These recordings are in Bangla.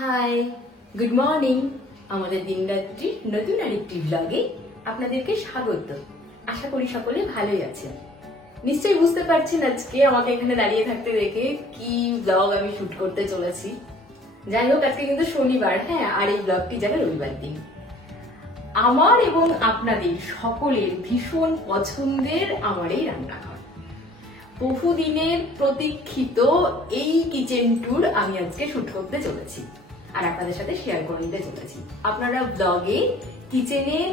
High, good morning. আমাদের দিনরাত্রি নতুন আরেকটি ব্লগে আপনাদেরকে স্বাগত। আশা করি সকলে ভালোই আছেন। নিশ্চয়ই বুঝতে পারছেন আজকে আমাকে এখানে দাঁড়িয়ে থাকতে দেখে কি ব্লগ আমি শুট করতে চলেছি। যাই হোক, আজকে কিন্তু শনিবার, হ্যাঁ, আর এই ব্লগটি যাবে রবিবার দিন। আমার এবং আপনাদের সকলের ভীষণ পছন্দের আমার এই রান্নাঘর, বহুদিনের প্রতীক্ষিত এই কিচেন ট্যুর আমি আজকে শুট করতে চলেছি আর আপনাদের সাথে শেয়ার করে নিতে চলেছি। আপনারা ব্লগে কিচেনের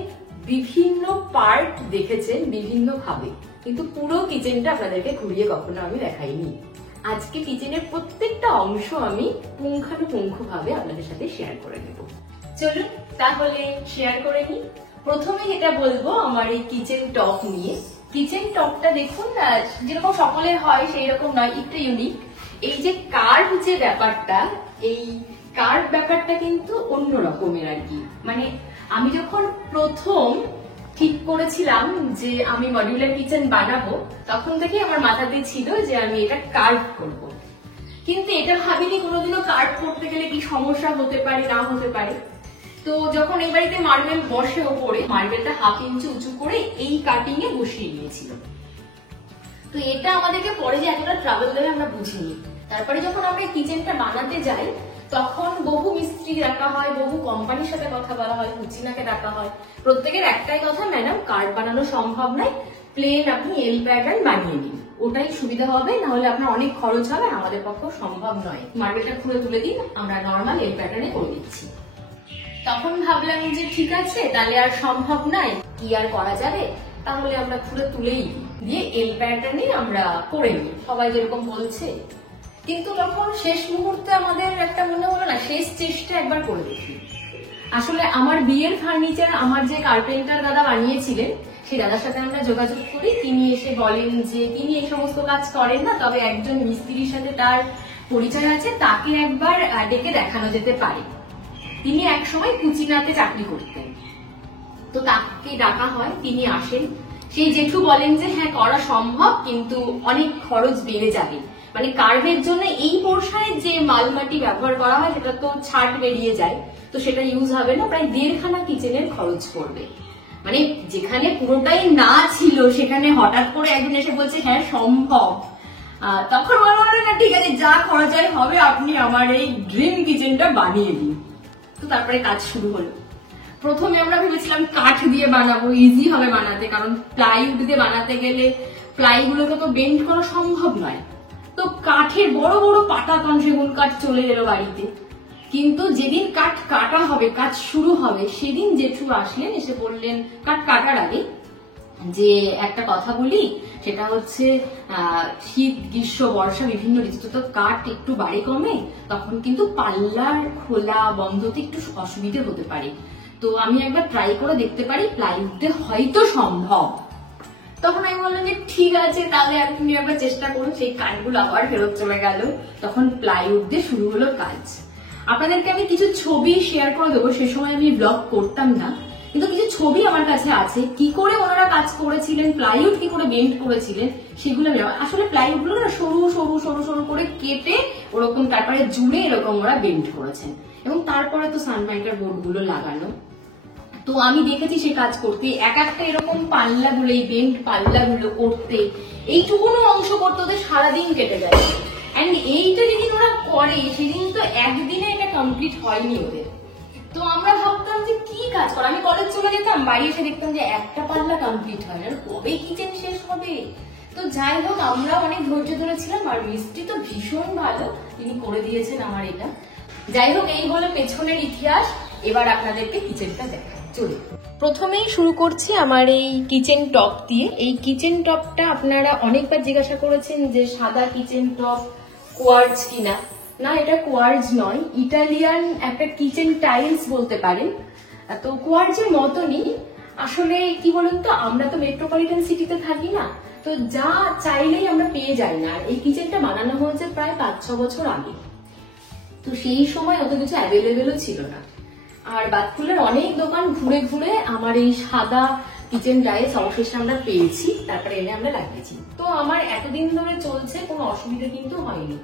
বিভিন্ন পার্ট দেখেছেন বিভিন্ন ভাবে, কিন্তু পুরো কিচেনটা আপনাদেরকে ঘুরিয়ে কখনো আমি দেখাইনি। আজকে কিচেনের প্রত্যেকটা অংশ আমি পুঙ্খানুপুঙ্খ ভাবে আপনাদের সাথে শেয়ার করে নেব। চলুন তাহলে শেয়ার করে নিই। প্রথমে যেটা বলবো আমার এই কিচেন টপ নিয়ে। কিচেন টপটা দেখুন, যেরকম সকলের হয় সেই রকম নয়, একটু ইউনিক। এই যে কার্ভ যে ব্যাপারটা, এই কার্ভ ব্যাপারটা কিন্তু অন্য রকমের আর কি। মানে আমি যখন প্রথম ঠিক করেছিলাম যে আমি মডিউলার কিচেন বানাবো, তখন থেকেই আমার মাথাতে ছিল যে আমি এটা কার্ভ করব। কিন্তু এটা ভাবিনি কোনোদিনও কার্ভ করতে গেলে কি সমস্যা হতে পারে না হতে পারে। তো যখন এই বাড়িতে মার্বেল বসে ওপরে, মার্বেলটা 1/2 ইঞ্চি উঁচু করে এই কাটিং এ বসিয়ে নিয়েছিল। তো এটা আমাদেরকে পরে যে এতটা ট্রাভেল দেবে আমরা বুঝিনি। তারপরে যখন আমরা কিচেনটা বানাতে যাই, তখন বহু মিস্ত্রি ডাকা হয়, বহু কোম্পানির সাথে কথা বলা হয়, কুচিনাকে ডাকা হয়। প্রত্যেকের একটাই কথা, ম্যাডাম কার্ভ বানানো সম্ভব নয়, প্লেন আপনি এল প্যাটার্ন বানিয়ে নিন, ওটাই সুবিধা হবে, না হলে আপনার অনেক খরচ হবে, আমাদের পক্ষে সম্ভব নয়, মার্বেলটা খুলে তুলে দিন, আমরা নর্মাল এল প্যাটার্নে করে দিচ্ছি। তখন ভাবলাম যে ঠিক আছে, তাহলে আর সম্ভব নয়, কি আর করা যাবে, তাহলে আমরা খুলে তুলেই দিয়ে এল প্যাটার্নে আমরা করে নিই, সবাই যেরকম বলছে। কিন্তু তখন শেষ মুহূর্তে আমাদের একটা মনে হলো না, শেষ চেষ্টা একবার করে দেখি। আসলে আমার বিয়ের ফার্নিচার আমার যে কার্পেন্টার দাদা বানিয়েছিলেন, সেই দাদার সাথে আমরা যোগাযোগ করি। তিনি এসে বলেন যে তিনি এই সমস্ত কাজ করেন না, তবে একজন মিস্ত্রির সাথে তার পরিচয় আছে, তাকে একবার ডেকে দেখানো যেতে পারে। তিনি একসময় কুচিনাতে চাকরি করতেন, তো তাকে ডাকা হয়, তিনি আসেন। সেই জেঠু বলেন যে হ্যাঁ করা সম্ভব, কিন্তু অনেক খরচ বেড়ে যাবে। মানে কার্ভের জন্য এই পোর্শনে যে মালমাটি ব্যবহার করা হয় সেটা তো ছাট বেরিয়ে যায়, তো সেটা ইউজ হবে না, প্রায় 1.5খানা কিচেনের খরচ পড়বে। মানে যেখানে পুরোটাই না ছিল সেখানে হঠাৎ করে একজন এসে বলছে হ্যাঁ সম্ভব। তখন মনে হলো না, ঠিক আছে যা খরচ হয় হবে, আপনি আমার এই ড্রিম কিচেনটা বানিয়ে দিন। তো তারপরে কাজ শুরু হলো। প্রথমে আমরা ভেবেছিলাম কাঠ দিয়ে বানাবো, ইজি হবে বানাতে, কারণ প্লাইউড দিয়ে বানাতে গেলে প্লাইগুলোকে তো বেন্ড করা সম্ভব নয়। তো কাঠের বড় বড় পাটাতন সেগুন কাঠ চলে এলো বাড়িতে। কিন্তু যেদিন কাঠ কাটা হবে, কাজ শুরু হবে, সেদিন জেঠু আসলেন, এসে বললেন কাঠ কাটার আগে যে একটা কথা বলি, সেটা হচ্ছে শীত গ্রীষ্ম বর্ষা বিভিন্ন ঋতুতে তো কাঠ একটু বাড়ে কমে, তখন কিন্তু পাল্লার খোলা বন্ধতে একটু অসুবিধে হতে পারে, তো আমি একবার ট্রাই করে দেখতে পারি, প্লাইউডে হয়তো সম্ভব। তখন আমি বললাম যে ঠিক আছে, তাহলে আপনি একবার চেষ্টা করুন। সেই কাঠগুলো আবার ফেরত চলে গেল। তখন প্লাইউড দিয়ে শুরু হলো কাজ। আপনাদেরকে আমি কিছু ছবি শেয়ার করে দেবো, সে সময় আমি ব্লগ করতাম না, কিন্তু কিছু ছবি আমার কাছে আছে, কি করে ওনারা কাজ করেছিলেন, প্লাইউড কি করে বেন্ড করেছিলেন সেগুলো। আসলে প্লাইউড গুলো না সরু সরু সরু সরু করে কেটে ওরকম তারপরে জুড়ে এরকম ওরা বেন্ড করেছেন, এবং তারপরে তো সানমাইকার বোর্ড গুলো লাগানো। তো আমি দেখেছি সে কাজ করতে, এক একটা এরকম পাল্লাগুলো, এই বেন্ড পাল্লাগুলো করতে, এইটুকুনো অংশ করতে ওদের সারাদিন কেটে যায়। এন্ড এইটা যেদিন ওরা করে সেদিন তো একদিনে এটা কমপ্লিট হয়নি ওদের। তো আমরা ভাবতাম যে কি কাজ করে, আমি কলেজ চলে যেতাম, বাড়ি এসে দেখতাম যে একটা পাল্লা কমপ্লিট হয় না, কবে কিচেন শেষ হবে। তো যাই হোক, আমরা অনেক ধৈর্য ধরেছিলাম, আর মিস্ত্রি তো ভীষণ ভালো, তিনি করে দিয়েছেন আমার এটা। যাই হোক, এই হলো পেছনের ইতিহাস। এবার আপনাদেরকে কিচেনটা দেখাই, চলুন। প্রথমেই শুরু করছি আমার এই কিচেন টপ দিয়ে। এই কিচেন টপটা আপনারা অনেকবার জিজ্ঞাসা করেছেন যে সাদা কিচেন টপ কোয়ার্জ কিনা। না, এটা কোয়ার্জ নয়, ইটালিয়ান একটা কিচেন টাইলস বলতে পারেন। তো কোয়ার্জের মতনই। আসলে কি বলুন তো, আমরা তো মেট্রোপলিটন সিটিতে থাকি না, তো যা চাইলেই আমরা পেয়ে যাই না। এই কিচেনটা বানানো হয়েছে প্রায় 5-6 বছর আগে, তো সেই সময় অত কিছু অ্যাভেলেবেলও ছিল না। আর বাতকুলের অনেক দোকান ঘুরে ঘুরে আমার এই সাদা কিচেন টাইলস অবশেষে আমরা পেয়েছি, তারপরে এনে আমরা লাগিয়েছি। তো আমার এতদিন ধরে চলছে, কোনো অসুবিধা কিন্তু হয়নি,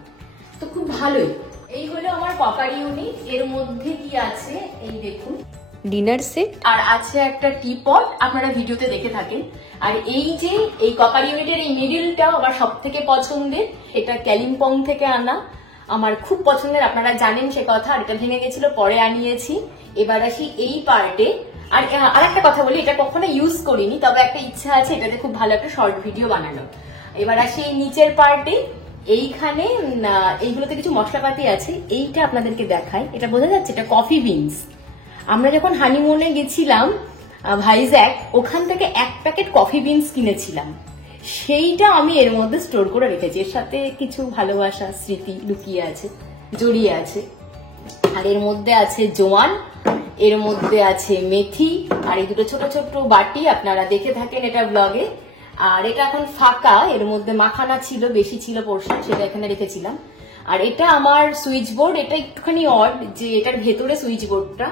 তো খুব ভালোই। এই হলো আমার কপার ইউনিট। এর মধ্যে কি আছে এই দেখুন, ডিনার সেট আর আছে একটা টি পট, আপনারা ভিডিওতে দেখে থাকেন। আর এই যে এই কপার ইউনিটের এই মিডিলটা আমার সব থেকে পছন্দের, এটা কালিম্পং থেকে আনা, আমার খুব পছন্দের, আপনারা জানেন সে কথা। আর এটা ভেঙে গেছিল, পরে আনিয়েছি। এবার আসি এই পার্টে। আর একটা কথা বলি, এটা কখনো ইউজ করিনি, তবে একটা ইচ্ছা আছে এটাতে খুব ভালো একটা শর্ট ভিডিও বানানো। এবার আসি এই নিচের পার্টে। এইখানে এইগুলোতে কিছু মশলাপাতি আছে, এইটা আপনাদেরকে দেখাই। এটা বোঝা যাচ্ছে এটা কফি বিনস। আমরা যখন হানিমুনে গেছিলাম ভাইজ্যাক, ওখান থেকে 1 প্যাকেট কফি বিনস কিনেছিলাম, সেইটা আমি এর মধ্যে স্টোর করে রেখেছি। এর সাথে কিছু ভালোবাসা স্মৃতি লুকিয়ে আছে, জড়িয়ে আছে। আর এর মধ্যে আছে জোয়ান, এর মধ্যে আছে মেথি, আর এই দুটো ছোট ছোট বাটি আপনারা দেখে থাকেন এটা ব্লগে। আর এটা এখন ফাঁকা, এর মধ্যে মাখানা ছিল, বেশি ছিল পোর্শন, সেটা এখানে রেখেছিলাম। আর এটা আমার সুইচ বোর্ড, এটা একটুখানি অড যে এটার ভেতরে সুইচ বোর্ডটা,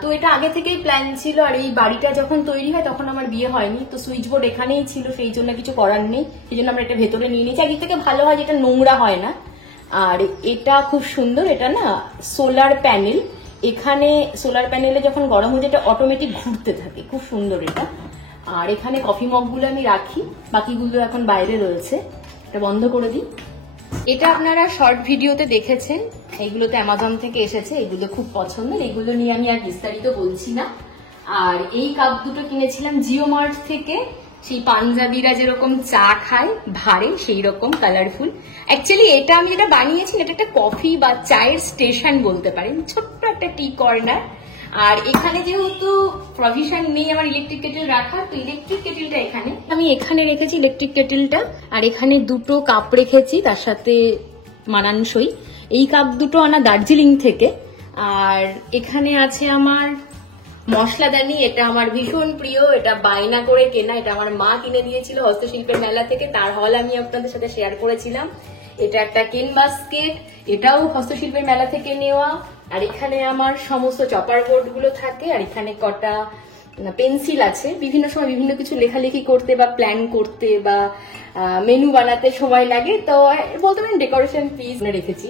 তো এটা আগে থেকেই প্ল্যান ছিল। আর এই বাড়িটা যখন তৈরি হয় তখন আমার বিয়ে হয়নি, তো সুইচ বোর্ড এখানেই ছিল, সেই জন্য কিছু করার নেই, সেই জন্য আমরা এটা ভেতরে নিয়ে নিয়েছি। একদিক থেকে ভালো হয়, যেটা নোংরা হয় না। আর এটা খুব সুন্দর, এটা না সোলার প্যানেল। এখানে সোলার প্যানেলে যখন গরম হয়ে যায় এটা অটোমেটিক ঘুরতে থাকে, খুব সুন্দর এটা। আর এখানে কফি মগগুলো আমি রাখি, বাকিগুলো এখন বাইরে রয়েছে। এটা বন্ধ করে দিই। এটা আপনারা শর্ট ভিডিওতে দেখেছেন, এইগুলোতে অ্যামাজন থেকে এসেছে, এগুলো খুব পছন্দের, এগুলো নিয়ে আমি আর বিস্তারিত বলছি না। আর এই কাপ দুটো কিনেছিলাম জিও মার্ট থেকে, সেই পাঞ্জাবিরা যেরকম চা খায় ভারে, সেই রকম কালারফুল। অ্যাকচুয়ালি এটা আমি যেটা বানিয়েছি এটা একটা কফি বা চায়ের স্টেশন বলতে পারেন, ছোট্ট একটা টি কর্নার। আর এখানে যেহেতু প্রভিশন নেই আমার ইলেকট্রিক কেটেল রাখার, তো ইলেকট্রিক কেটেলটা আমি এখানে রেখেছি ইলেকট্রিক কেটেলটা। আর এখানে দুটো কাপ রেখেছি তার সাথে মানানসই। এই কাপ দুটো আনা দার্জিলিং থেকে। আর এখানে আছে আমার মশলাদানি, এটা আমার ভীষণ প্রিয়, এটা বায়না করে কেনা, এটা আমার মা কিনে দিয়েছিল হস্তশিল্পের মেলা থেকে, তার হল আমি আপনাদের সাথে শেয়ার করেছিলাম। এটা একটা কেন বাস্কেট, এটাও হস্তশিল্পের মেলা থেকে নেওয়া। আর এখানে আমার সমস্ত চপার বোর্ড গুলো থাকে, আর এখানে কটা পেন্সিল আছে, বিভিন্ন সময় বিভিন্ন কিছু লেখালেখি করতে বা প্ল্যান করতে বা মেনু বানাতে সময় লাগে, তো বলতে পারেন ডেকোরেশন পিস রেখেছি।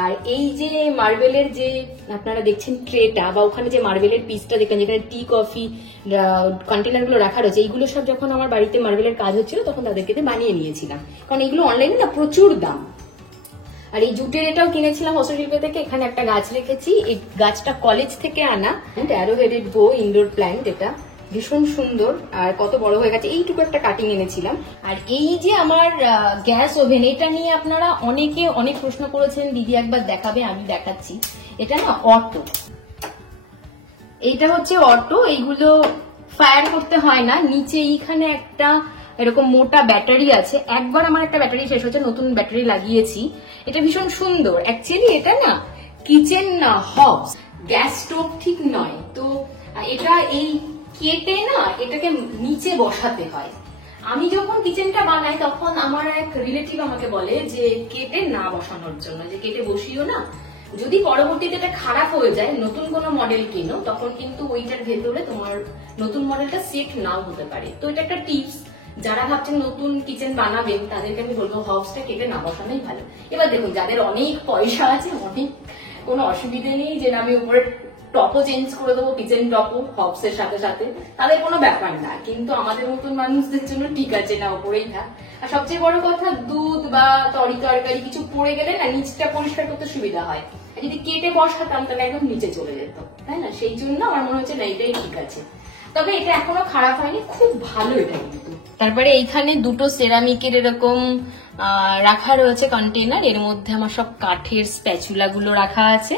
আর এই যে মার্বেলের যে আপনারা দেখছেন ট্রেটা, বা ওখানে যে মার্বেলের পিসটা দেখেন যেখানে টি কফি কন্টেনার গুলো রাখা রয়েছে, এইগুলো সব যখন আমার বাড়িতে মার্বেলের কাজ হচ্ছিল তখন তাদেরকে বানিয়ে নিয়েছিলাম, কারণ এগুলো অনলাইনে না প্রচুর দাম। আর এই জুটের এটাও কিনেছিলাম হস্তশিল্প থেকে। এখানে একটা গাছ রেখেছি, এই গাছটা কলেজ থেকে আনা, অ্যারো হেডেড বো ইনডোর প্ল্যান্ট, এটা ভীষণ সুন্দর। আর কত বড় হয়ে গেছে, এইটুকু একটা কাটিং এনেছিলাম। আর এই যে আমার গ্যাস ওভেন, এটা নিয়ে আপনারা অনেকে অনেক প্রশ্ন করেছেন, দিদি একবার দেখাবে, আমি দেখাচ্ছি। এটা না অটো, এইটা হচ্ছে অটো, এইগুলো ফায়ার করতে হয় না। নিচে এইখানে একটা এরকম মোটা ব্যাটারি আছে, একবার আমার একটা ব্যাটারি শেষ হচ্ছে, নতুন ব্যাটারি লাগিয়েছি। এটা ভীষণ সুন্দর। অ্যাকচুয়ালি এটা না কিচেন না হবস, গ্যাস স্টোভ ঠিক নয়, তো এটা এই কেটে না এটাকে নিচে বসাতে হয়। আমি যখন কিচেনটা বানাই তখন আমার এক রিলেটিভ আমাকে বলে যে কেটে না বসানোর জন্য, যে কেটে বসিও না, যদি পরবর্তীতে এটা খারাপ হয়ে যায়, নতুন কোনো মডেল কিনো, তখন কিন্তু ওইটার ভেতরে তোমার নতুন মডেলটা সেট নাও হতে পারে। তো এটা একটা টিপস, যারা ভাবছেন নতুন কিচেন বানাবেন তাদেরকে আমি বলবো হবসটা কেটে না বসানোই ভালো। এবার দেখুন, যাদের অনেক পয়সা আছে, অনেক কোনো অসুবিধে নেই যে আমি উপরে টপও চেঞ্জ করে দেবো, কিচেন টপও হবসের সাথে সাথে, তাদের কোনো ব্যাপার না। কিন্তু আমাদের মতন মানুষদের জন্য ঠিক আছে, না উপরেই থাক। আর সবচেয়ে বড় কথা, দুধ বা তরকারি কিছু পড়ে গেলে না নিচটা পরিষ্কার করতে সুবিধা হয়। আর যদি কেটে বসাতাম তাহলে একদম নিচে চলে যেত, তাই না? সেই জন্য আমার মনে হচ্ছে না এটাই ঠিক আছে। তবে এটা এখনো খারাপ হয়নি, খুব ভালো এটা কিন্তু। তারপরে এইখানে দুটো সেরামিকের এরকম রাখা রয়েছে কন্টেনার, এর মধ্যে আমার সব কাঠের স্প্যাচুলা গুলো রাখা আছে।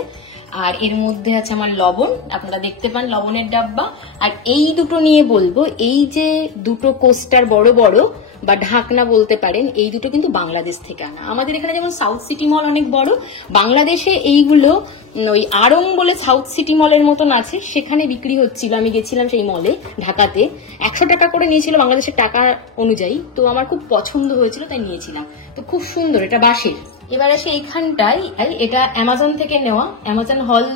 আর এর মধ্যে আছে আমার লবণ, আপনারা দেখতে পান লবণের ডাব্বা। আর এই দুটো নিয়ে বলবো, এই যে দুটো কোস্টার বড় বড় বা ঢাকনা বলতে পারেন, এই দুটো কিন্তু বাংলাদেশ থেকে আনা। আমাদের এখানে যেমন সাউথ সিটি মল অনেক বড়, বাংলাদেশে এইগুলো ওই আড়ং বলে সাউথ সিটি মলের মতন আছে, সেখানে বিক্রি হচ্ছিল। আমি গেছিলাম সেই মলে ঢাকাতে, 100 টাকা করে নিয়েছিল বাংলাদেশের টাকা অনুযায়ী, তো আমার খুব পছন্দ হয়েছিল তাই নিয়েছিলাম। তো খুব সুন্দর, এটা বাঁশের। এবার আসে এইখানটায়, এটা অ্যামাজন থেকে নেওয়া, অ্যামাজন হল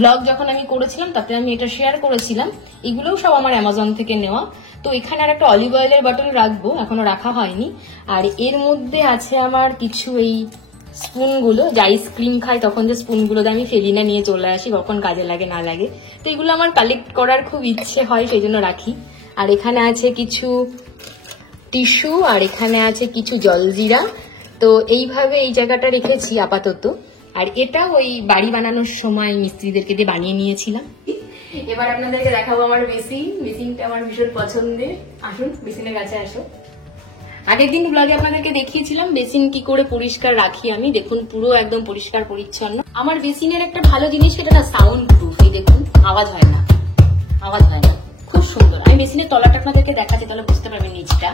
ভ্লগ যখন আমি করেছিলাম তাতে আমি এটা শেয়ার করেছিলাম, এগুলোও সব আমার অ্যামাজন থেকে নেওয়া। তো এখানে আর একটা অলিভ অয়েলের বটল রাখবো, এখনো রাখা হয়নি। আর এর মধ্যে আছে আমার কিছু এই স্পুনগুলো, যে আইসক্রিম খাই তখন যে স্পুনগুলো আমি ফেলি না, নিয়ে চলে আসি, কখন কাজে লাগে না লাগে। তো এগুলো আমার কালেক্ট করার খুব ইচ্ছে হয়, সেই জন্য রাখি। আর এখানে আছে কিছু টিস্যু, আর এখানে আছে কিছু জলজিরা। তো এইভাবে এই জায়গাটা রেখেছি আপাতত। আর এটা ওই বাড়ি বানানোর সময় মিস্ত্রিদেরকে দিয়ে বানিয়ে নিয়েছিলাম। এবার আপনাদেরকে দেখাবো আমার বেসিন। বেসিনটা আমার ভীষণ পছন্দের। আসুন বেসিনের কাছে আসো। আগের দিন ব্লগে আপনাদেরকে দেখিয়েছিলাম বেসিন কি করে পরিষ্কার রাখি আমি। দেখুন পুরো একদম পরিষ্কার পরিচ্ছন্ন। আমার বেসিনের একটা ভালো জিনিস, সেটা না সাউন্ড প্রুফ। এই দেখুন আওয়াজ হয় না, আওয়াজ হয় না, খুব সুন্দর। আমি বেসিনের তলাটা আপনাদেরকে দেখাচ্ছি, তাহলে বুঝতে পারবেন নিচটা।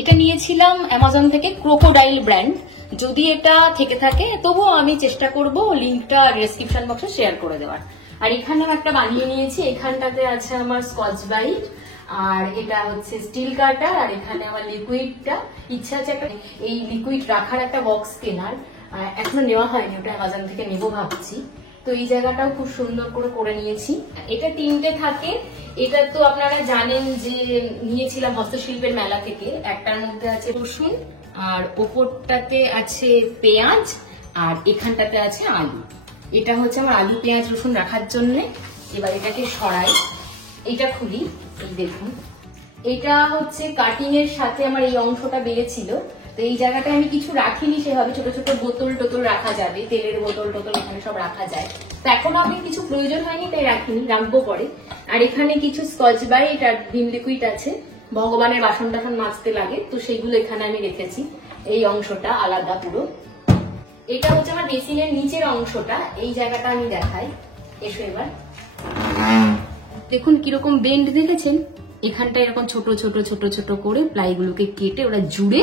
এটা নিয়েছিলাম অ্যামাজন থেকে, ক্রোকোডাইল ব্র্যান্ড। যদি এটা থেকে থাকে তবুও আমি চেষ্টা করব লিঙ্কটা ডেসক্রিপশন বক্সে শেয়ার করে দেওয়ার। আর এখানেও একটা বানিয়ে নিয়েছি। এখানটাতে আছে আমার স্কচ ব্রাইট, আর এটা হচ্ছে স্টিল কাটার, আর এখানে আমার লিকুইডটা। ইচ্ছা আছে একটা এই লিকুইড রাখার একটা বক্স কেনার, এখনো নেওয়া হয়নি, ওটা অ্যামাজন থেকে নেবো ভাবছি। তো এই জায়গাটাও খুব সুন্দর করে নিয়েছি। এটা 3টে থাকে। এটা তো আপনারা জানেন যে নিয়েছিলাম হস্তশিল্পের মেলা থেকে। একটার মধ্যে আছে রসুন, আর ওপরটাতে আছে পেঁয়াজ, আর এখানটাতে আছে আলু। এটা হচ্ছে আমার আলু পেঁয়াজ রসুন রাখার জন্য। এবার এটাকে সরাই, এটা খুলি। এই দেখুন, এটা হচ্ছে কাটিং এর সাথে আমার এই অংশটা বেড়েছিল। তো এই জায়গাটায় আমি কিছু রাখিনি সেভাবে। ছোট ছোট বোতল টোতল রাখা যাবে, তেলের বোতল টোতল এখানে সব রাখা যায়। তো এখনো আমি কিছু প্রয়োজন হয়নি, তাই রাখিনি, রাখবো পরে। আর এখানে কিছু স্কচ ব্রাইট আর ভিম লিকুইড আছে, ভগবানের বাসন টাসন মাজতে লাগে, তো সেইগুলো এখানে আমি রেখেছি। এই অংশটা আলাদা পুরো। এটা হচ্ছে আমার বেসিনের নিচের অংশটা। এই জায়গাটা আমি দেখাই, এসো এবার। দেখুন কিরকম বেন্ড দেখেছেন। এখানটা এরকম ছোট ছোট ছোট ছোট করে প্লাইগুলোকে কেটে ওরা জুড়ে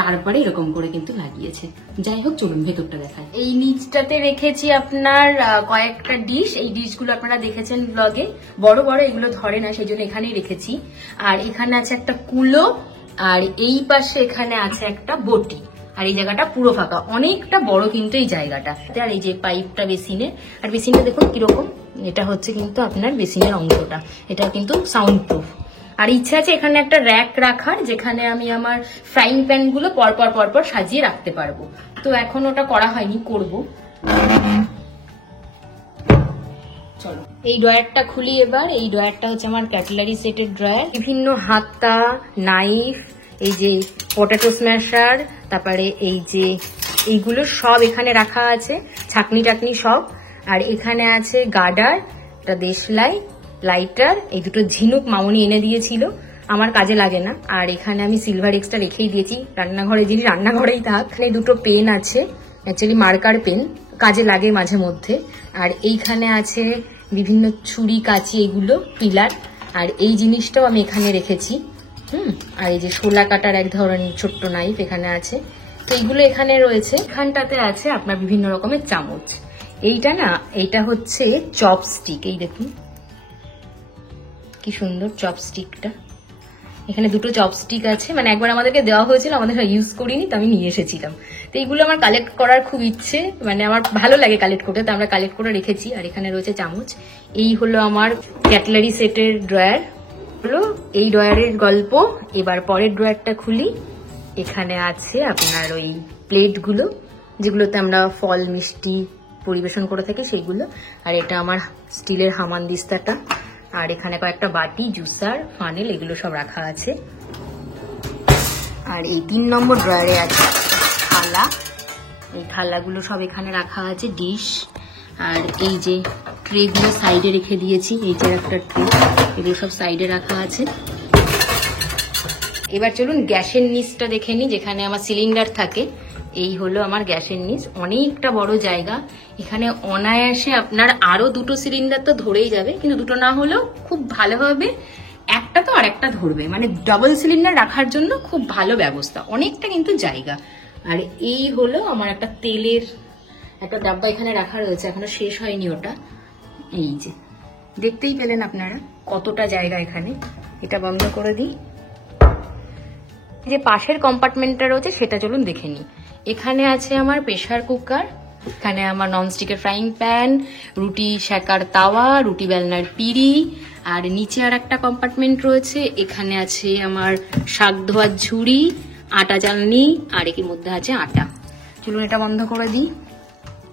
তারপরে এরকম করে কিন্তু লাগিয়েছে। যাই হোক, চলুন ভেতরটা দেখায়। এই নিচটাতে রেখেছি আপনার কয়েকটা ডিশ। এই ডিশগুলো আপনারা দেখেছেন ব্লগে, বড় বড়, এগুলো ধরে না, সেই জন্য এখানেই রেখেছি। আর এখানে আছে একটা কুলো, আর এই পাশে এখানে আছে একটা বটি। আর এই জায়গাটা পুরো ফাঁকা, অনেকটা বড় কিন্তু এই জায়গাটা। আর এই যে পাইপটা বেসিনের, আর বেসিনটা দেখুন কিরকম। এটা হচ্ছে কিন্তু আপনার বেসিনের অংশটা, এটা কিন্তু সাউন্ড প্রুফ। আর ইচ্ছা আছে এখানে একটা র্যাক রাখার, যেখানে আমি আমার ফ্রাইং প্যান গুলো পরপর পরপর সাজিয়ে রাখতে পারবো। তো এখন ওটা করা হয়নি, করব। চলো এই ড্রয়ারটা খুলি এবার। এই ড্রয়ারটা হচ্ছে আমার ক্যাটলারি সেটের ড্রয়ার। বিভিন্ন হাতা, নাইফ, এই যে পটেটো স্ম্যাশার, তারপরে এই যে এইগুলো সব এখানে রাখা আছে, ছাকনি টাকনি সব। আর এখানে আছে গার্ডার, একটা দেশলাই, লাইটার, এই দুটো ঝিনুক মামনি এনে দিয়েছিল, আমার কাজে লাগে না। আর এখানে আমি সিলভার এক্সটা রেখেই দিয়েছি, রান্নাঘরে জিনিস রান্নাঘরেই থাক। এখানে দুটো পেন আছে, অ্যাকচুয়ালি মার্কার পেন, কাজে লাগে মাঝে মধ্যে। আর এইখানে আছে বিভিন্ন ছুরি কাঁচি, এগুলো পিলার। আর এই জিনিসটাও আমি এখানে রেখেছি। আর এই যে শোলা কাটার এক ধরনের ছোট্ট নাইফ এখানে আছে। তো এইগুলো এখানে রয়েছে। এখানটাতে আছে আপনার বিভিন্ন রকমের চামচ। এইটা না, এইটা হচ্ছে চপস্টিক। এই দেখুন কি সুন্দর চপস্টিকটা। এখানে দুটো চপস্টিক আছে, মানে একবার আমাদেরকে দেওয়া হয়েছিল, আমাদের ইউজ করিনি, তো আমি নিয়ে এসেছিলাম। তো এইগুলো আমার কালেক্ট করার খুব ইচ্ছে, মানে আমার ভালো লাগে কালেক্ট করতে, তো আমরা কালেক্ট করে রেখেছি। আর এখানে রয়েছে চামচ। এই হলো আমার ক্যাটলারি সেটের ড্রয়ার। হলো এই ড্রয়ারের গল্প। এবার পরের ড্রয়ারটা খুলি। এখানে আছে আপনার ওই প্লেটগুলো, যেগুলোতে আমরা ফল মিষ্টি পরিবেশন করে থাকি, সেইগুলো। আর এটা আমার স্টিলের হামানদিস্তাটা। আর এখানে কয়েকটা বাটি, জুসার, ফানেল, এগুলো সব রাখা আছে। আর এই 3 নম্বর ড্রয়ারে আছে থালা। এই থালাগুলো সব এখানে রাখা আছে, ডিশ। আর এই যে ট্রেগুলো সাইডে রেখে দিয়েছি, এই যে একটা ট্রে, এগুলো সব সাইডে রাখা আছে। এবার চলুন গ্যাসের নিচটা দেখে নিই, যেখানে আমার সিলিন্ডার থাকে। এই হলো আমার গ্যাসের নিচ, অনেকটা বড় জায়গা। এখানে অনায়াসে আপনার আরো 2টো সিলিন্ডার তো ধরেই যাবে, কিন্তু 2টো না হলেও খুব ভালোভাবে একটা তো আর একটা ধরবে, মানে ডাবল সিলিন্ডার রাখার জন্য খুব ভালো ব্যবস্থা, অনেকটা কিন্তু জায়গা। আর এই হলো আমার একটা তেলের একটা ডাব্বা এখানে রাখা রয়েছে, এখনো শেষ হয়নি ওটা। এই যে দেখতেই পেলেন আপনারা কতটা জায়গা এখানে। এটা বন্ধ করে দিই। যে পাশের কম্পার্টমেন্টটা রয়েছে সেটা চলুন দেখে নিই। এখানে আছে আমার প্রেসার কুকার, এখানে আমার ননস্টিকের ফ্রাইং প্যান, রুটি সেকার তাওয়া, রুটি বেলনার পিঁড়ি। আর নিচে আর একটা কম্পার্টমেন্ট রয়েছে, এখানে আছে আমার শাক ধোয়ার ঝুড়ি, আটা চালনি, আর এর মধ্যে আছে আটা। চলুন এটা বন্ধ করে দিই।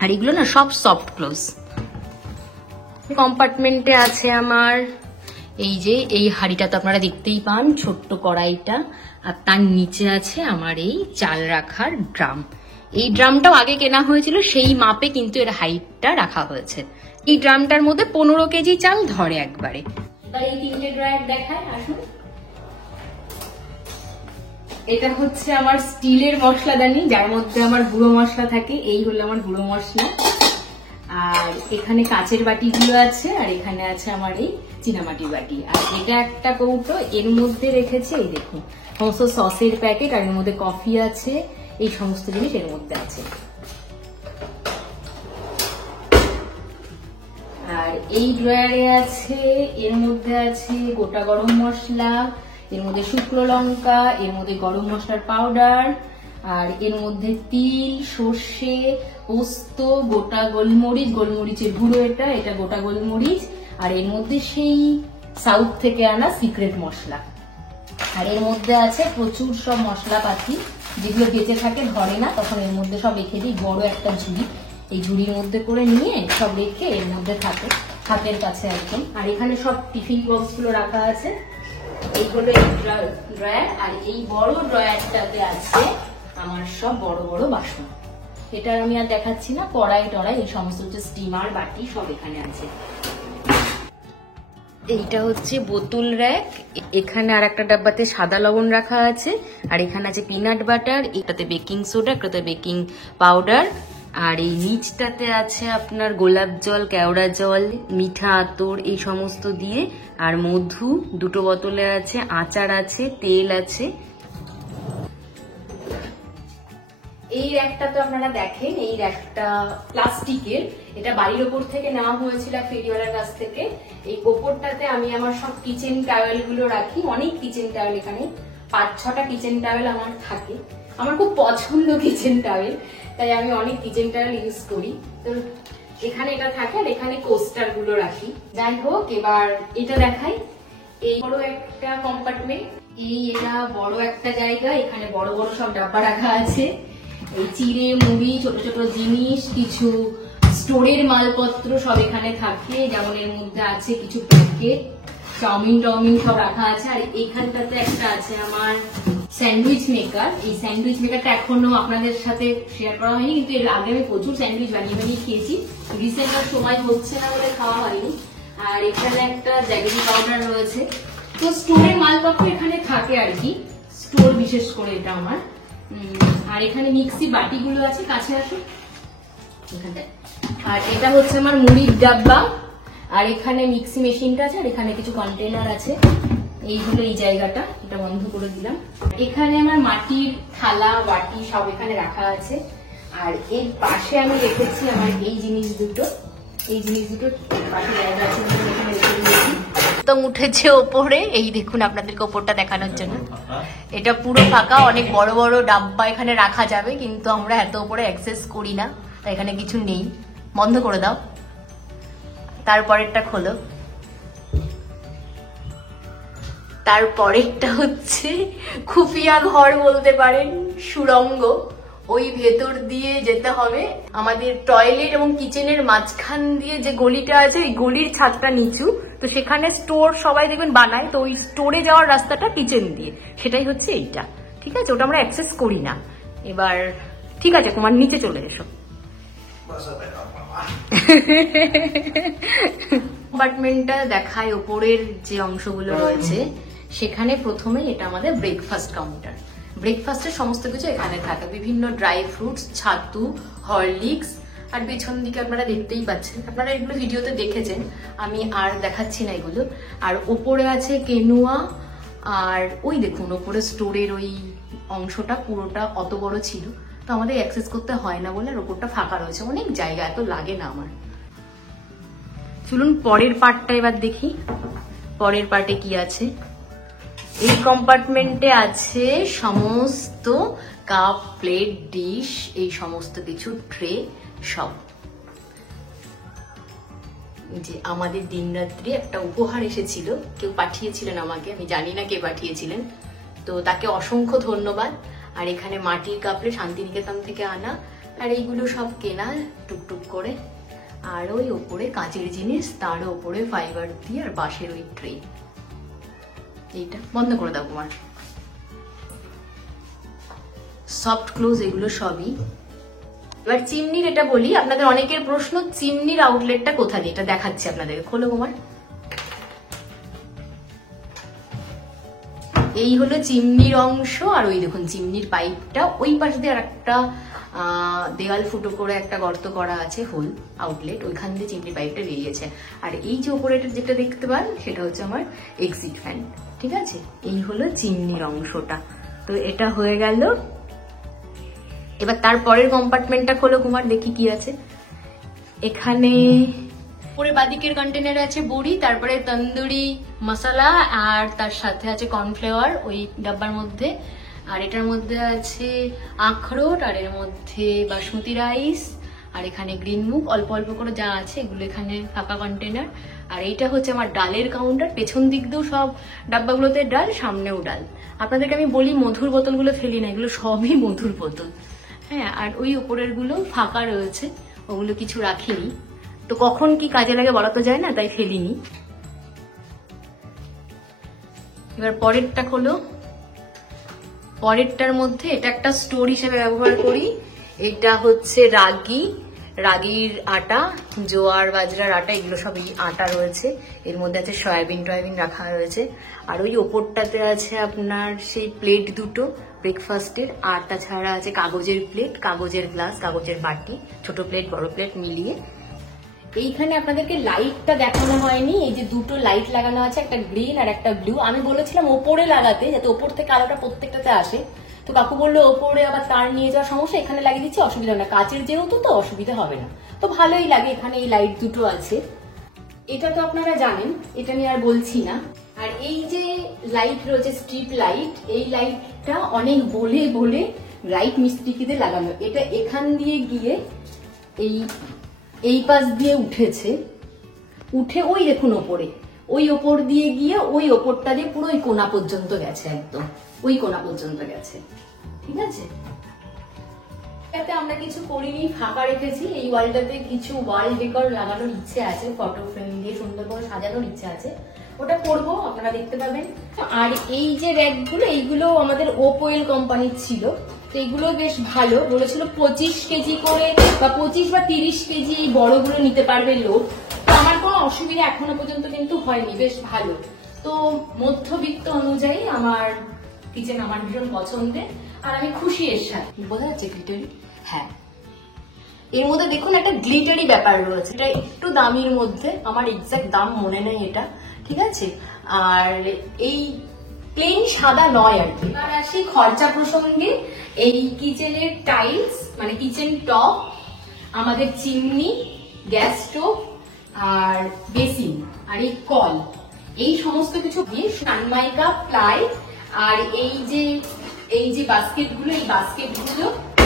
আর এগুলো না সব সফট ক্লোজ। কম্পার্টমেন্টে আছে আমার এই যে এই হাঁড়িটা তো আপনারা দেখতেই পান, ছোট্ট কড়াইটা, আর তার নিচে আছে আমার এই চাল রাখার ড্রাম। এই ড্রামটাও আগে কেনা হয়েছিল, সেই মাপে কিন্তু এর হাইটটা রাখা হয়েছে। এই ড্রামটার মধ্যে 15 কেজি চাল ধরে একবারে। এবার এই 3টে ড্রয়ার দেখায়, আসুন। এটা হচ্ছে আমার স্টিলের মশলাদানি, যার মধ্যে আমার গুঁড়ো মশলা থাকে। এই হলো আমার গুঁড়ো মশলা। আর এখানে কাচের বাটিগুলো আছে, আর এখানে আছে আমার এই চীনামাটির বাটি। আর এটা একটা কৌটো, এর মধ্যে রেখেছি এই দেখুন সমস্ত সসের প্যাকেট, আর এর মধ্যে কফি আছে, এই সমস্ত জিনিস এর মধ্যে আছে। আর এই ড্রয়ারে আছে, এর মধ্যে আছে গোটা গরম মশলা, এর মধ্যে শুকনো লঙ্কা, এর মধ্যে গরম মশলার পাউডার, আর এর মধ্যে তিল, সর্ষে, পোস্ত, গোটা গোলমরিচ, গোলমরিচের গুঁড়ো, এটা গোটা গোলমরিচ, আর এর মধ্যে সেই সাউথ থেকে আনা সিক্রেট মশলা। আর এর মধ্যে আছে প্রচুর সব মশলাপাতি, যেগুলো বেঁচে থাকে ধরে না, তখন এর মধ্যে সব রেখে দিই। বড় একটা ঝুড়ি, এই ঝুড়ির মধ্যে করে নিয়ে সব রেখে এর মধ্যে থাকে, হাতের কাছে একদম। আর এখানে সব টিফিন বক্স গুলো রাখা আছে। এইগুলো এই ড্রয়ার, আর এই বড় ড্রয়ারটাতে আছে আমার সব বড় বড় বাসন। এটা আমি আর দেখাচ্ছি না, কড়াই টড়াই এই সমস্ত হচ্ছে স্টিমার, বাটি সব এখানে আছে। এইটা হচ্ছে বোতল র্যাক। এখানে আর একটা ডাব্বাতে সাদা লবণ রাখা আছে, আর এখানে আছে পিনাট বাটার, এটাতে বেকিং সোডা, এটাতে বেকিং পাউডার, আর এই নিচটাতে আছে আপনার গোলাপ জল, কেওড়া জল, মিঠা আতর, এই সমস্ত দিয়ে, আর মধু, 2টো বোতলে আছে, আচার আছে, তেল আছে। এই র্যাকটা তো আপনারা দেখেন, এই র্যাকটা প্লাস্টিকের, এটা বাড়ির ওপর থেকে নেওয়া হয়েছিল ফেরিওয়ালার কাছ থেকে। এই ওপরটাতে আমি আমার সব কিচেন টাওয়েল গুলো রাখি, অনেক কিচেন টাওয়েল, এখানে 5-6টা কিচেন টাওয়েল আমার থাকে। আমার খুব পছন্দ কিচেন টাওয়েল, তাই আমি অনেক কিচেন টাওয়েল ইউজ করি। তো এখানে এটা থাকে, আর এখানে কোস্টার গুলো রাখি। যাই হোক, এবার এটা দেখাই। এই বড় একটা কম্পার্টমেন্ট, এটা বড় একটা জায়গা, এখানে বড় বড় সব ডাব্বা রাখা আছে। এই চিড়ে মুড়ি, ছোট ছোট জিনিস, কিছু স্টোরের মালপত্র সব এখানে থাকে। যেমন এর মধ্যে আছে কিছু প্যাকেট, চাউমিন টাউমিন সব রাখা আছে। আর এইখানটাতে একটা আছে আমার স্যান্ডউইচ মেকার। এই স্যান্ডউইচ মেকারটা এখনো আপনাদের সাথে শেয়ার করা হয়নি, কিন্তু এর আগে আমি প্রচুর স্যান্ডউইচ বানিয়ে বানিয়ে খেয়েছি। রিসেন্ট আর সময় হচ্ছে না বলে খাওয়া হয়নি। আর এখানে একটা জ্যাগেরি পাউডার রয়েছে। তো স্টোরের মালপত্র এখানে থাকে আর কি, স্টোর বিশেষ করে এটা আমার। আর এখানে মিক্সি বাটিগুলো আছে, কাছে আসুন এখানটায়। আর এটা হচ্ছে আমার মুড়ির ডাব্বা, আর এখানে মিক্সি মেশিনটা আছে, আর এখানে কিছু কন্টেনার আছে। এই হলো এই জায়গাটা, এটা বন্ধ করে দিলাম। এখানে আমার মাটির থালা বাটি সব এখানে রাখা আছে। আর এর পাশে আমি রেখেছি আমার এই জিনিস দুটো, পাশে জায়গা আছে, এখানে রেখে দিয়েছি। তো উঠেছে ওপরে, এই দেখুন আপনাদেরকে ওপরটা দেখানোর জন্য। এটা পুরো ফাঁকা, অনেক বড় বড় ডাব্বা এখানে রাখা যাবে, কিন্তু আমরা এত উপরে অ্যাক্সেস করি না, তাই এখানে কিছু নেই। বন্ধ করে দাও, তারপরেরটা খোলো। তারপরেরটা হচ্ছে খুফিয়া ঘর বলতে পারেন, সুড়ঙ্গ। ওই ভেতর দিয়ে যেতে হবে। আমাদের টয়লেট এবং কিচেনের মাঝখান দিয়ে যে গলিটা আছে, এই গলির ছাদটা নিচু, তো সেখানে স্টোর সবাই দেখবেন বানায়, তো ওই স্টোরে যাওয়ার রাস্তাটা কিচেন দিয়ে, সেটাই হচ্ছে এইটা। ঠিক আছে, ওটা আমরা অ্যাক্সেস করি না। এবার ঠিক আছে, তোমার নিচে চলে এসো। কম্পার্টমেন্টটা দেখায়, ওপরের যে অংশগুলো রয়েছে সেখানে প্রথমে এটা আমাদের ব্রেকফাস্ট কাউন্টার। ব্রেকফাস্টের সমস্ত কিছু এখানে থাকে, বিভিন্ন ড্রাই ফ্রুটস, ছাতু, হরলিক্স, আর পেছন দিকে আপনারা দেখতেই পাচ্ছেন, আপনারা এগুলো ভিডিওতে দেখেছেন, আমি আর দেখাচ্ছি না এগুলো। আর ওপরে আছে কেনুয়া, আর ওই দেখুন ওপরে স্টোরের ওই অংশটা পুরোটা অত বড় ছিল, তো আমাদের অ্যাক্সেস করতে হয় না বলে, আর ওপরটা ফাঁকা রয়েছে, অনেক জায়গা, এত লাগে না আমার। চলুন পরের পার্টটা এবার দেখি, পরের পার্টে কি আছে। এই কম্পার্টমেন্টে আছে সমস্ত কাপ, প্লেট, ডিশ, এই সমস্ত কিছু, ট্রে সব। যে আমাদের দিনরাত্রি একটা উপহার এসেছিল, কেউ পাঠিয়েছিলেন আমাকে, আমি জানি না কে পাঠিয়েছিলেন, তো তাকে অসংখ্য ধন্যবাদ। আর এখানে মাটির কাপড়ে শান্তিনিকেতন থেকে আনা, আর এইগুলো সব কেনা টুকটুক করে। আর ওই ওপরে কাঁচের জিনিস, তার ওপরে ফাইবার দিয়ে আর বাঁশের ওই ট্রে। এইটা বন্ধ করে দাও কুমার। সফট ক্লোজ এগুলো সবই। এবার চিমনির এটা বলি, আপনাদের অনেকের প্রশ্ন চিমনির আউটলেটটা কোথায়, এটা দেখাচ্ছি আপনাদের। খোলো কুমার। এই হলো চিমনির অংশ, আর ওই দেখুন চিমনির পাইপটা। ওই পাশ দিয়ে আর একটা দেওয়াল ফুটো করে একটা গর্ত করা আছে, হোল আউটলেট, ওইখান দিয়ে চিমনির পাইপটা বেরিয়েছে। আর এই যে ওপরে যেটা দেখতে পান সেটা হচ্ছে আমার এক্সিট ফ্যান। ঠিক আছে, এই হলো চিমনির অংশটা। তো এটা হয়ে গেল। এবার তারপরের কম্পার্টমেন্টটা খোলো কুমার, দেখি কি আছে এখানে। পরে বাদিকের কন্টেনারে আছে বড়ি, তারপরে তন্দুরি মশলা, আর তার সাথে আছে কর্নফ্লাওয়ার ওই ডাব্বার মধ্যে। আর এটার মধ্যে আছে আখরোট, আর এর মধ্যে বাসমতি রাইস, আর এখানে গ্রিন মুগ, অল্প অল্প করে যা আছে এগুলো এখানে ফাঁকা কন্টেনার। আর এইটা হচ্ছে আমার ডালের কাউন্টার, পেছন দিক দিয়েও সব ডাব্বাগুলোতে ডাল, সামনেও ডাল। আপনাদেরকে আমি বলি মধুর বোতলগুলো ফেলি না, এগুলো সবই মধুর বোতল। হ্যাঁ, আর ওই উপরের গুলো ফাঁকা রয়েছে, ওগুলো কিছু রাখিনি। তো কখন কি কাজে লাগে বলা তো যায় না, তাই ফেলিনি। এবার পরেরটা খোলো। পরেরটার মধ্যে এটা একটা স্টোর হিসেবে ব্যবহার করি। এটা হচ্ছে রাগির আটা, জোয়ার বাজরার আটা, এগুলো সবই আটা রয়েছে। এর মধ্যে আছে সয়াবিন টয়াবিন রাখা রয়েছে। আর ওই ওপরটাতে আছে আপনার সেই প্লেট দুটো ব্রেকফাস্টের, আর তাছাড়া আছে কাগজের প্লেট, কাগজের গ্লাস, কাগজের বাটি, ছোট প্লেট বড় প্লেট মিলিয়ে। এইখানে আপনাদেরকে লাইটটা দেখানো হয়নি, এই যে দুটো লাইট লাগানো আছে, একটা গ্রিন আর একটা ব্লু। আমি বলেছিলাম ওপরে লাগাতে, যাতে ওপর থেকে আলোটা প্রত্যেকটাতে আসে। তো কাকু বললো ওপরে আবার তার নিয়ে যাওয়ার সমস্যা, এখানে লাগিয়ে দিচ্ছি, অসুবিধা না, কাচের যেহেতু তো অসুবিধা হবে না। তো ভালোই লাগে, এখানে এই লাইট দুটো আছে। এটা তো আপনারা জানেন, এটা নিয়ে আর বলছি না। আর এই যে লাইট রয়েছে স্ট্রিট লাইট, এই লাইটটা অনেক বলে বলে লাইট মিস্ত্রিকিদের লাগানো। এটা এখান দিয়ে গিয়ে এই পাশ দিয়ে উঠেছে, উঠে ওই দেখুন ওপরে, ওই ওপর দিয়ে গিয়ে ওই ওপরটা দিয়ে পুরো ওই কোনা পর্যন্ত গেছে, একদম ওই কোনা পর্যন্ত গেছে। ঠিক আছে, এটাতে আমরা কিছু করিনি, ফাঁকা রেখেছি। এই ওয়ালটাতে কিছু ওয়াল ডেকর লাগানোর ইচ্ছে আছে, ফটো ফ্রেম দিয়ে সুন্দর করে সাজানোর ইচ্ছে আছে, ওটা করব, আপনারা দেখতে পাবেন। আর এই যে র্যাকগুলো, এইগুলো আমাদের ওপোয়েল কোম্পানির ছিল। তো এইগুলো বেশ ভালো, বলেছিল 25 কেজি করে বা 25 বা 30 কেজি এই বড়গুলো নিতে পারবে লোক। তো আমার কোনো অসুবিধা এখনো পর্যন্ত কিন্তু হয়নি, বেশ ভালো। তো মধ্যবিত্ত অনুযায়ী আমার কিচেন আমার ভীষণ পছন্দের, আর আমি খুশি এর সাথে। বোঝা যাচ্ছে গ্লিটারি? হ্যাঁ, এর মধ্যে দেখুন একটা গ্লিটারি ব্যাপার রয়েছে, এটা একটু দামির মধ্যে, আমার এক্সাক্ট দাম মনে নেই এটা। ঠিক আছে, আর এই প্লেন সাদা নয় আর কি। এবার আসি খরচা প্রসঙ্গে। এই কিচেনের টাইলস মানে কিচেন টপ, আমাদের চিমনি, গ্যাস স্টোভ, আর বেসিন, আর এই কল, এই সমস্ত কিছু দিয়ে সানমাইকা, প্লাই, আর এই যে বাস্কেটগুলো, এই বাস্কেটগুলো,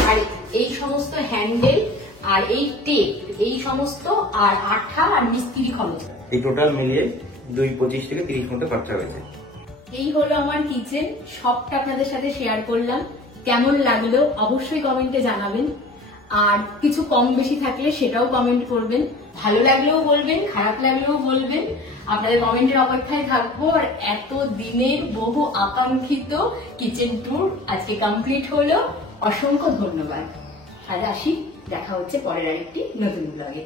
আর এই সমস্ত হ্যান্ডেল, আর এই টেপ, এই সমস্ত, আর আঠা, আর মিস্ত্রি খরচ, এই টোটাল মিলিয়ে 25 থেকে 30 মতো খরচা হয়েছে। এই হলো আমার কিচেন, সবটা আপনাদের সাথে শেয়ার করলাম। কেমন লাগলো অবশ্যই কমেন্টে জানাবেন, আর কিছু কম বেশি থাকলে সেটাও কমেন্ট করবেন। ভালো লাগলেও বলবেন, খারাপ লাগলেও বলবেন, আপনাদের কমেন্টের অপেক্ষায় থাকবো। আর এত দিনের বহু আকাঙ্ক্ষিত কিচেন ট্যুর আজকে কমপ্লিট হলো, অসংখ্য ধন্যবাদ। আজ আসি, দেখা হচ্ছে পরের আরেকটি নতুন ব্লগে।